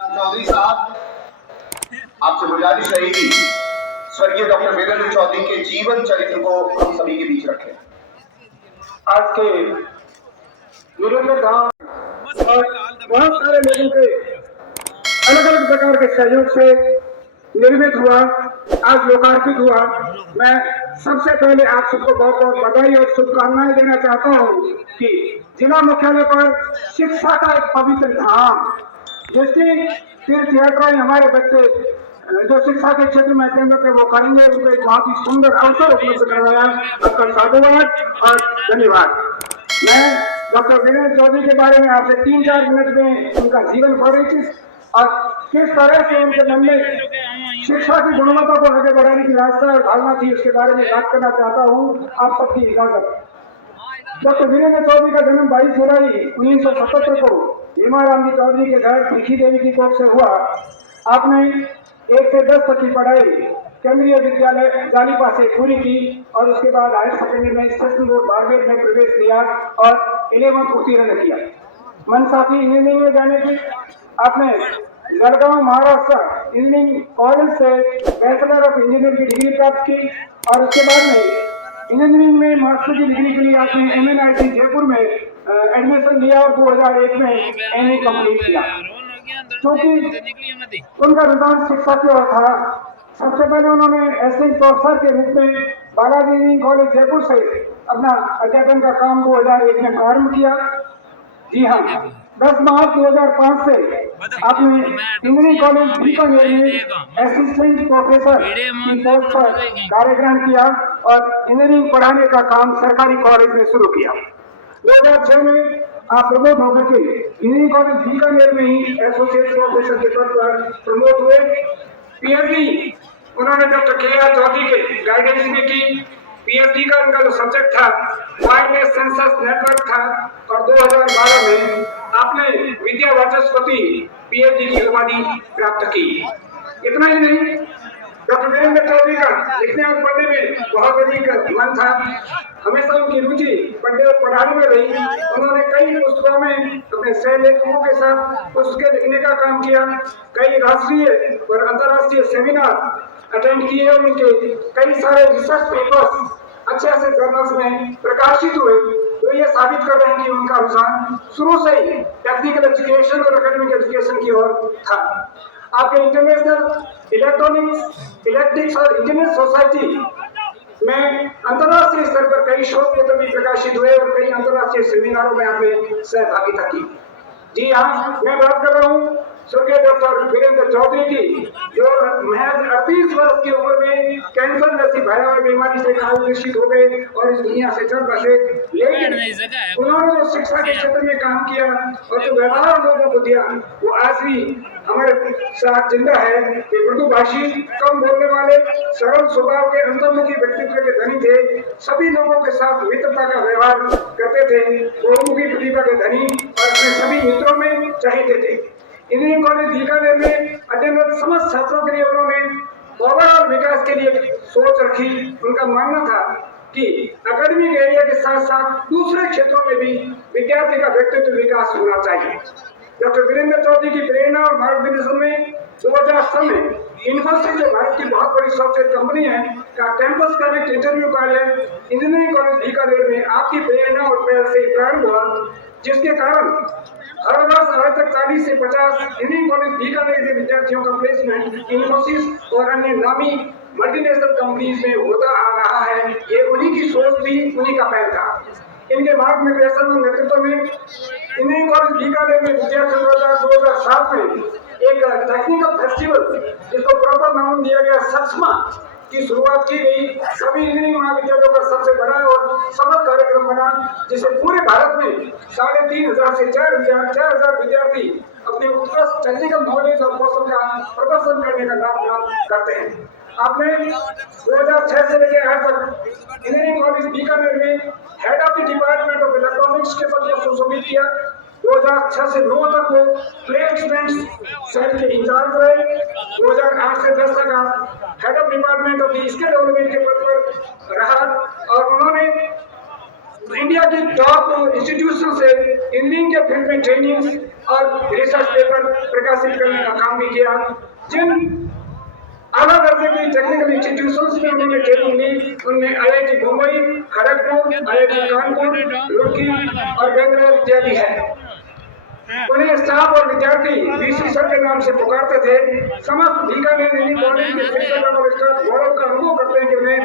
चौधरी साहब, आपसे गुजारिश रहेगी स्वर्गीय डॉक्टर वीरेंद्र चौधरी के जीवन चरित्र को हम सभी के बीच रखें। आज के वीरेंद्र गांव और बहुत सारे लोगों के अलग अलग प्रकार के सहयोग से निर्मित हुआ, आज लोकार्पित हुआ। मैं सबसे पहले आप सबको बहुत बहुत बधाई और शुभकामनाएं देना चाहता हूं कि जिला मुख्यालय पर शिक्षा का एक पवित्र धाम, जिसकी तीर्थ यात्राएं हमारे बच्चे जो शिक्षा के क्षेत्र में केंद्र थे वो करेंगे, उनको एक बहुत ही सुंदर अवसर उपलब्ध करवाया। आपका साधुवाद और धन्यवाद। मैं डॉक्टर वीरेंद्र चौधरी के बारे में आपसे 3-4 मिनट में उनका जीवन परिचय और किस तरह से उनके मन में शिक्षा की गुणवत्ता को आगे बढ़ाने की रास्ता और भावना थी, उसके बारे में बात करना चाहता हूँ। आप सबकी इजाजत। डॉक्टर वीरेंद्र चौधरी का जन्म 22 जुलाई 1977 को हेमाराम जी चौधरी के घर तुलसी देवी की कोख से हुआ। आपने 1 से 10 तक की पढ़ाई केंद्रीय विद्यालय जालीपा से पूरी की और उसके बाद हायर सेकेंडरी में स्टेशन रोड बारमेर में प्रवेश किया और 11वीं उत्तीर्ण किया। मनसाफी इंजीनियरिंग में जाने की आपने जलगांव महाराष्ट्र इंजीनियरिंग कॉलेज से बैचलर ऑफ इंजीनियरिंग की डिग्री प्राप्त की और उसके बाद में इंजीनियरिंग में मास्टर की डिग्री के लिए आपने MNIT जयपुर में एडमिशन लिया और 2001 में MA कंप्लीट किया। क्योंकि उनका रुझान शिक्षा की ओर था, सबसे पहले उन्होंने असिस्टेंट प्रोफेसर के रूप में बालाजी इंजीनियरिंग कॉलेज जयपुर से अपना अध्यापन का काम 2001 में प्रारंभ किया। जी हाँ, 10 मार्च 2005 से आपने इंजीनियरिंग कॉलेज बीकानेर में असिस्टेंट प्रोफेसर की पोस्ट पर कार्यग्रहण किया और इंजीनियरिंग पढ़ाने का काम सरकारी कॉलेज में शुरू किया। 2006 में आप प्रमोट होकर के इंजीनियरिंग कॉलेज बीकानेर में ही एसोसिएट प्रोफेसर के पद पर प्रमोट हुए। पीएचडी उन्होंने डॉक्टर KR चौधरी के गाइडेंस में की। पीएचडी का उनका जो सब्जेक्ट था वायरलेस सेंसस नेटवर्क था और 2012 में आपने विद्या वाचस्पति पीएचडी की उपाधि प्राप्त की। इतना ही नहीं, डॉक्टर वीरेंद्र चौधरी का लिखने और पढ़ने में बहुत अधिक मन था। हमेशा उनकी रुचि पढ़ने और पढ़ाने में रही। उन्होंने कई पुस्तकों में अपने सहलेखकों के साथ पुस्तकें लिखने का काम किया। कई राष्ट्रीय और अंतर्राष्ट्रीय सेमिनार अटेंड किए। उनके कई सारे रिसर्च पेपर्स अच्छे अच्छे जर्नल्स में प्रकाशित हुए, तो ये साबित कर रहे हैं कि उनका रुझान शुरू से ही टेक्निकल एजुकेशन और एकेडमिक एजुकेशन की ओर था। आपके इंटरनेशनल इलेक्ट्रिक्स और इंजीनियर सोसाइटी में अंतर्राष्ट्रीय स्तर पर कई शोध पत्र भी प्रकाशित हुए और कई अंतर्राष्ट्रीय सेमिनारों में आपने सहभागिता की। जी हाँ, मैं बात कर रहा हूँ स्वर्गीय डॉक्टर वीरेंद्र चौधरी की, जो महज 38 वर्ष की उम्र में कैंसर जैसी भयावह बीमारी से कालनिश्चित हो गए और इस दुनिया से चल बसे। लेकिन उन्होंने जो शिक्षा के क्षेत्र में काम किया और जो व्यवहार लोगों को दिया, वो आज भी हमारे साथ जिंदा है। ये मृदुभाषी, कम बोलने वाले, सरल स्वभाव के, अंतर्मुखी व्यक्तित्व के धनी थे। सभी लोगों के साथ मित्रता का व्यवहार करते थे। बहुमुखी प्रतिभा के धनी और अपने सभी मित्रों में चाहते थे। इंजीनियरिंग कॉलेज बीकानेर में अध्ययनरत समस्त छात्रों के लिए उन्होंने ओवरऑल विकास के लिए सोच रखी। उनका मानना था कि एकेडमिक एरिया के साथ साथ दूसरे क्षेत्रों में भी विद्यार्थी का व्यक्तित्व विकास होना चाहिए। डॉक्टर वीरेंद्र चौधरी की प्रेरणा और मार्गदर्शन में 2007 में इन्फोसिस, जो भारत की बहुत बड़ी सॉफ्टवेयर कंपनी है, का कैंपस कनेक्ट इंटरव्यू कार्य इंजीनियरिंग कॉलेज बीकानेर में आपकी प्रेरणा और पहल से प्रारंभ हुआ, जिसके कारण हर वर्ष आज तक 40 से 50 इंजीनियरिंग कॉलेज बीकानेर के विद्यार्थियों का प्लेसमेंट इन्फोसिस और अन्य नामी मल्टीनेशनल कंपनीज में होता आ रहा है। ये उन्हीं की सोच थी, उन्हीं का पहल था। इनके मार्गदर्शन और नेतृत्व में इंजीनियरिंग कॉलेज बीकानेर में विद्यार्थी 2007 में एक टेक्निकल फेस्टिवल, जिसको प्रॉपर नाम दिया गया सत्समा, की शुरुआत की गई। सभी इंजीनियरिंग महाविद्यालयों का सबसे बड़ा और सफल कार्यक्रम बना, जिसे पूरे भारत में 3500 से 4000 विद्यार्थी अपने उत्कृष्ट टेक्निकल नॉलेज और कौशल का प्रदर्शन करने का लाभ प्राप्त करते हैं। आपने 2006 से लेकर आज तक इंजीनियरिंग कॉलेज बीकानेर में head of the department of electronics के पद पर सुशोभित किया। 2006 से 9 तक वो प्लेसमेंट सेल के इंचार्ज रहे। 2008 से 10 तक आप head of department of skill development के पद पर रहा और उन्होंने इंडिया की टॉप इंस्टीट्यूशन से इंजीनियरिंग के फील्ड में ट्रेनिंग और रिसर्च पेपर प्रकाशित करने का काम भी किया। जिन आला दर्जे की टेक्निकल इंस्टीट्यूशंस में उन्होंने ट्रेनिंग ली, उनमें IIT मुंबई, खड़गपुर, IIT कानपुर, रुड़की और बेंगलोर इत्यादि है। उन्हें स्टाफ और विद्यार्थी VC सर के नाम से पुकारते थे। समस्त बीकानेर इंजीनियरिंग कॉलेज के प्रिंसिपल और स्टाफ गौरव का अनुभव करते हैं कि उन्हें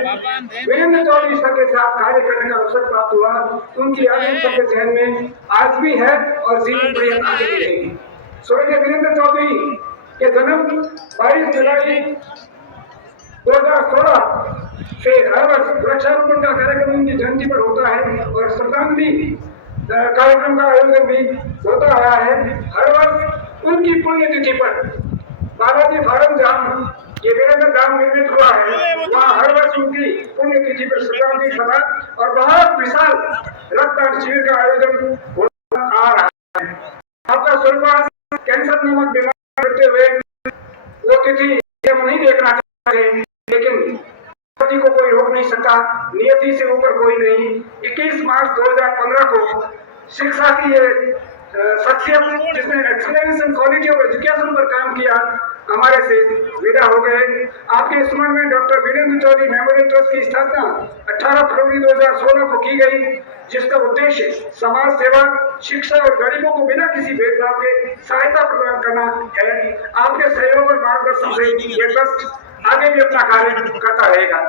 वीरेंद्र चौधरी सर के साथ कार्य करने का अवसर प्राप्त हुआ। उनकी यादें सबके जहन में आज भी है और जीवन पर्यंत आगे भी रहेगी। स्वर्गीय वीरेंद्र चौधरी के जन्म 22 जुलाई 2016 से हर वर्ष वृक्षारोपण का कार्यक्रम उनकी जयंती पर होता है और श्रद्धांजलि कार्यक्रम का आयोजन भी होता आया है। हर वर्ष उनकी पुण्यतिथि पर बालाजी फार्म जहाँ ये वीरेंद्र धाम निर्मित हुआ है, वहाँ हर वर्ष उनकी पुण्यतिथि पर श्रद्धांजलि सभा और बहुत विशाल रक्तदान शिविर का आयोजन होता आ रहा है। आपका स्वर्गवास कैंसर नामक बीमारी करते हुए वो तिथि हम नहीं देखना चाहते, लेकिन को कोई रोक नहीं सकता, नियति से ऊपर कोई नहीं। 21 मार्च 2015 को शिक्षा की ये शख्सियत जिसने excellence in quality of education पर काम किया, हमारे से विदा हो गए। आपके स्मरण में doctor Virendra Chaudhary memorial trust की स्थापना 18 फरवरी 2016 को की गई, जिसका उद्देश्य समाज सेवा, शिक्षा और गरीबों को बिना किसी भेदभाव के सहायता प्रदान करना है। आपके सहयोग और मार्गदर्शन से ये ट्रस्ट आगे भी अपना कार्य करता रहेगा।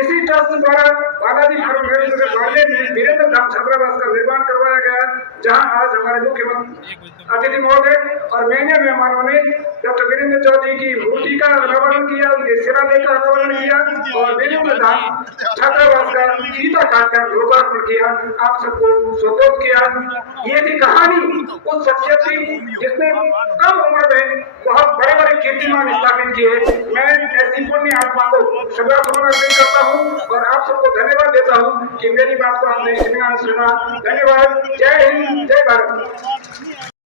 इसी ट्रस्ट द्वारा बालाजी फार्म ग्वालियर में वीरेंद्र धाम छात्रावास का निर्माण करवाया गया, जहां आज हमारे मुख्यमंत्री अतिथि महोदय और मेहमान मेहमानों ने डॉक्टर वीरेंद्र चौधरी की मूर्ति का अनावरण किया, उनके शिलालेख का अनावरण किया और वीरेंद्र धाम छात्रावास का फीता काटकर लोकार्पण किया, आप सबको सुपुर्द किया। ये थी कहानी उस शख्सियत की जिसने कम उम्र में बहुत बड़े बड़े कीर्तिमान स्थापित किए। मैं ऐसी पुण्य आत्मा को सदा समर्पित करता हूँ और आप सबको धन्यवाद देता हूँ कि मेरी बात को आपने इत्मीनान सुना। धन्यवाद। जय हिंद, जय भारत।